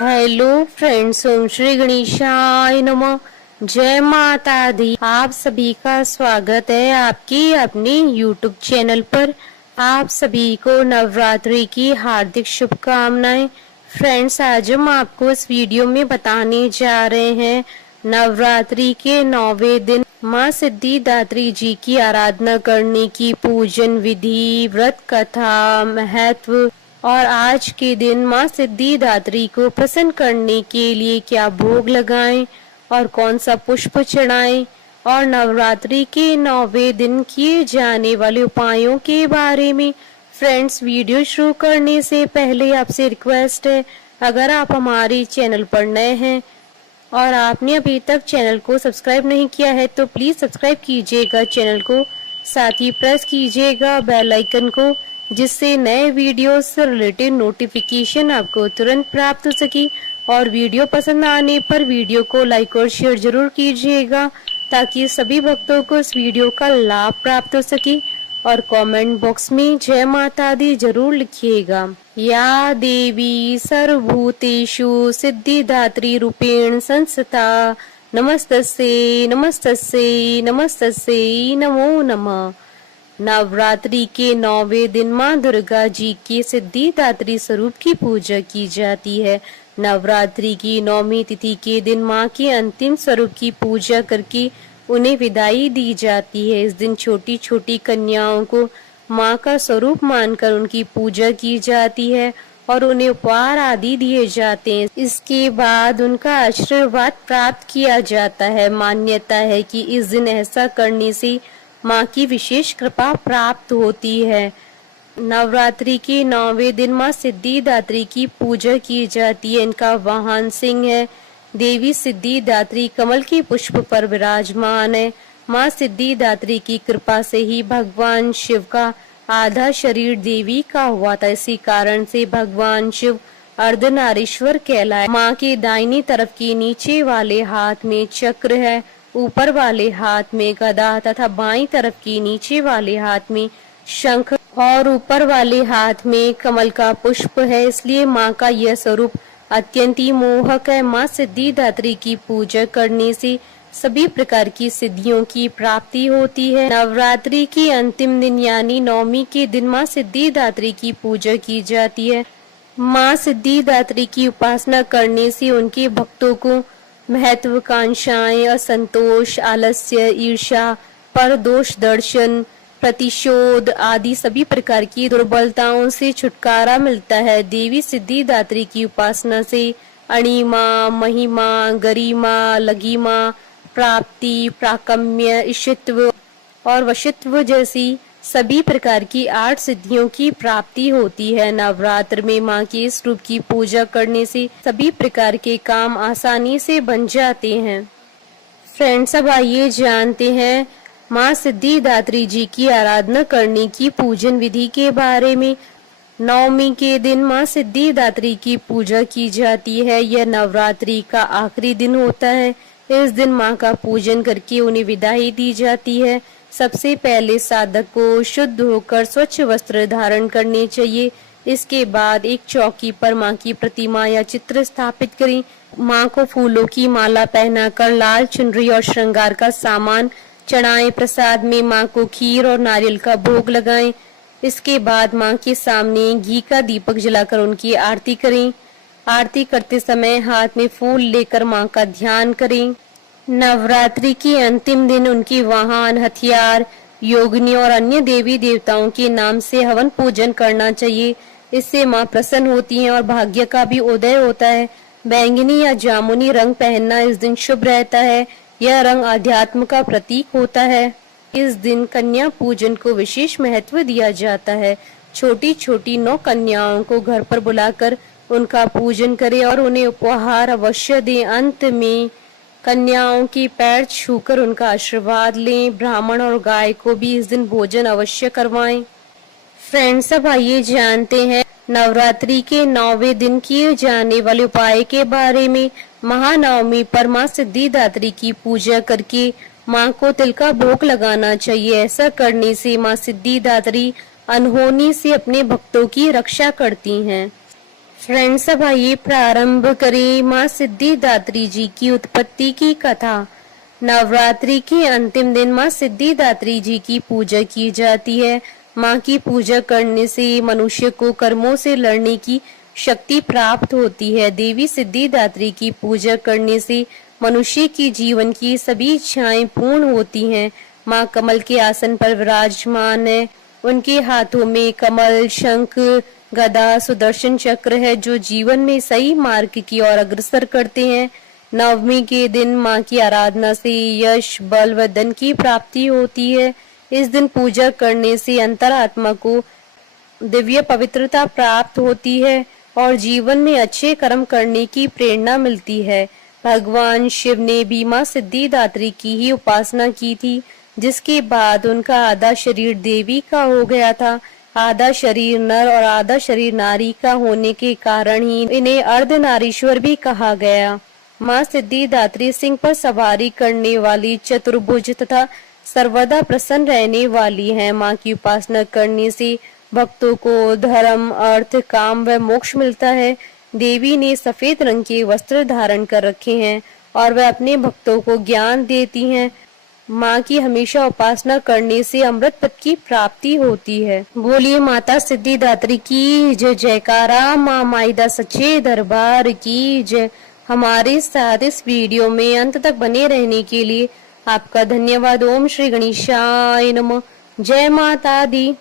Hello friends, ओम श्री गणेशाय नमः। जय माता दी। आप सभी का स्वागत है आपकी अपने यूट्यूब चैनल पर। आप सभी को नवरात्रि की हार्दिक शुभकामनाएं। फ्रेंड्स, आज हम आपको इस वीडियो में बताने जा रहे हैं नवरात्रि के 9वें दिन माँ सिद्धिदात्री जी की आराधना करने की पूजन विधि, व्रत कथा, महत्व और आज के दिन माँ सिद्धिदात्री को प्रसन्न करने के लिए क्या भोग लगाएं और कौन सा पुष्प चढ़ाएं और नवरात्रि के 9वें दिन किए जाने वाले उपायों के बारे में। फ्रेंड्स, वीडियो शुरू करने से पहले आपसे रिक्वेस्ट है, अगर आप हमारे चैनल पर नए हैं और आपने अभी तक चैनल को सब्सक्राइब नहीं किया है तो प्लीज सब्सक्राइब कीजिएगा चैनल को, साथ ही प्रेस कीजिएगा बेल आइकन को, जिससे नए वीडियो से रिलेटेड नोटिफिकेशन आपको तुरंत प्राप्त हो सके। और वीडियो पसंद आने पर वीडियो को लाइक और शेयर जरूर कीजिएगा ताकि सभी भक्तों को इस वीडियो का लाभ प्राप्त हो सके। और कमेंट बॉक्स में जय माता दी जरूर लिखिएगा। या देवी सर्वभूतेषु सिद्धिदात्री रूपेण संस्थिता नमस्तस्यै नमस्तस्यै नमस्तस्यै नमो नमः। नवरात्रि के 9वें दिन माँ दुर्गा जी के सिद्धिदात्री स्वरूप की पूजा की जाती है। नवरात्रि की 9वीं तिथि के दिन माँ के अंतिम स्वरूप की पूजा करके उन्हें विदाई दी जाती है। इस दिन छोटी छोटी कन्याओं को माँ का स्वरूप मानकर उनकी पूजा की जाती है और उन्हें उपहार आदि दिए जाते हैं। इसके बाद उनका आशीर्वाद प्राप्त किया जाता है। मान्यता है कि इस दिन ऐसा करने से माँ की विशेष कृपा प्राप्त होती है। नवरात्रि के 9वें दिन माँ सिद्धिदात्री की पूजा की जाती है। इनका वाहन सिंह है। देवी सिद्धिदात्री कमल के पुष्प पर विराजमान है। माँ सिद्धिदात्री की कृपा से ही भगवान शिव का आधा शरीर देवी का हुआ था। इसी कारण से भगवान शिव अर्धनारीश्वर कहलाए। माँ के दाहिनी तरफ की नीचे वाले हाथ में चक्र है, ऊपर वाले हाथ में गदा तथा बाईं तरफ की नीचे वाले हाथ में शंख और ऊपर वाले हाथ में कमल का पुष्प है। इसलिए माँ का यह स्वरूप अत्यंत ही मोहक है। माँ सिद्धिदात्री की पूजा करने से सभी प्रकार की सिद्धियों की प्राप्ति होती है। नवरात्रि के अंतिम दिन यानी 9वीं के दिन माँ सिद्धिदात्री की पूजा की जाती है। माँ सिद्धिदात्री की उपासना करने से उनके भक्तों को महत्वाकांक्षाएं, असंतोष, आलस्य, ईर्ष्या, परदोष दर्शन, प्रतिशोध आदि सभी प्रकार की दुर्बलताओं से छुटकारा मिलता है। देवी सिद्धिदात्री की उपासना से अणिमा, महिमा, गरिमा, लघिमा, प्राप्ति, प्राकम्य, इशित्व और वशित्व जैसी सभी प्रकार की 8 सिद्धियों की प्राप्ति होती है। नवरात्र में माँ के इस रूप की पूजा करने से सभी प्रकार के काम आसानी से बन जाते हैं। फ्रेंड्स, अब आइए जानते हैं माँ सिद्धिदात्री जी की आराधना करने की पूजन विधि के बारे में। 9वीं के दिन माँ सिद्धिदात्री की पूजा की जाती है। यह नवरात्रि का आखिरी दिन होता है। इस दिन माँ का पूजन करके उन्हें विदाई दी जाती है। सबसे पहले साधक को शुद्ध होकर स्वच्छ वस्त्र धारण करने चाहिए। इसके बाद एक चौकी पर माँ की प्रतिमा या चित्र स्थापित करें। माँ को फूलों की माला पहनाकर लाल चुनरी और श्रृंगार का सामान चढ़ाएं। प्रसाद में माँ को खीर और नारियल का भोग लगाएं। इसके बाद माँ के सामने घी का दीपक जलाकर उनकी आरती करें। आरती करते समय हाथ में फूल लेकर माँ का ध्यान करें। नवरात्रि के अंतिम दिन उनके वाहन, हथियार, योगिनी और अन्य देवी देवताओं के नाम से हवन पूजन करना चाहिए। इससे माँ प्रसन्न होती हैं और भाग्य का भी उदय होता है। बैंगनी या जामुनी रंग पहनना इस दिन शुभ रहता है। यह रंग आध्यात्म का प्रतीक होता है। इस दिन कन्या पूजन को विशेष महत्व दिया जाता है। छोटी छोटी 9 कन्याओं को घर पर बुलाकर उनका पूजन करें और उन्हें उपहार अवश्य दें। अंत में कन्याओं के पैर छूकर उनका आशीर्वाद लें। ब्राह्मण और गाय को भी इस दिन भोजन अवश्य करवाएं। फ्रेंड्स, अब आइए जानते हैं नवरात्रि के 9वें दिन किए जाने वाले उपाय के बारे में। महानवमी पर माँ सिद्धिदात्री की पूजा करके माँ को तिल का भोग लगाना चाहिए। ऐसा करने से माँ सिद्धिदात्री अनहोनी से अपने भक्तों की रक्षा करती हैं। फ्रेंड्स, अब आइए प्रारंभ करें माँ सिद्धिदात्री जी की उत्पत्ति की कथा। नवरात्रि के अंतिम दिन माँ सिद्धिदात्री जी की पूजा की जाती है। माँ की पूजा करने से मनुष्य को कर्मों से लड़ने की शक्ति प्राप्त होती है। देवी सिद्धिदात्री की पूजा करने से मनुष्य की जीवन की सभी इच्छाएं पूर्ण होती हैं। माँ कमल के आसन पर विराजमान है। उनके हाथों में कमल, शंख, गदा, सुदर्शन चक्र है जो जीवन में सही मार्ग की ओर अग्रसर करते हैं। नवमी के दिन माँ की आराधना से यश, बल व धन की प्राप्ति होती है। इस दिन पूजा करने से अंतरात्मा को दिव्य पवित्रता प्राप्त होती है और जीवन में अच्छे कर्म करने की प्रेरणा मिलती है। भगवान शिव ने भी माँ सिद्धिदात्री की ही उपासना की थी, जिसके बाद उनका आधा शरीर देवी का हो गया था। आधा शरीर नर और आधा शरीर नारी का होने के कारण ही इन्हें अर्धनारीश्वर भी कहा गया। माँ सिद्धिदात्री सिंह पर सवारी करने वाली, चतुर्भुज तथा सर्वदा प्रसन्न रहने वाली है। माँ की उपासना करने से भक्तों को धर्म, अर्थ, काम व मोक्ष मिलता है। देवी ने सफेद रंग के वस्त्र धारण कर रखे हैं और वह अपने भक्तों को ज्ञान देती हैं। माँ की हमेशा उपासना करने से अमृत पद की प्राप्ति होती है। बोलिए माता सिद्धिदात्री की जय। जयकारा माँ माईदा सच्चे दरबार की जय। हमारे साथ इस वीडियो में अंत तक बने रहने के लिए आपका धन्यवाद। ओम श्री गणेशाय नमः। जय माता दी।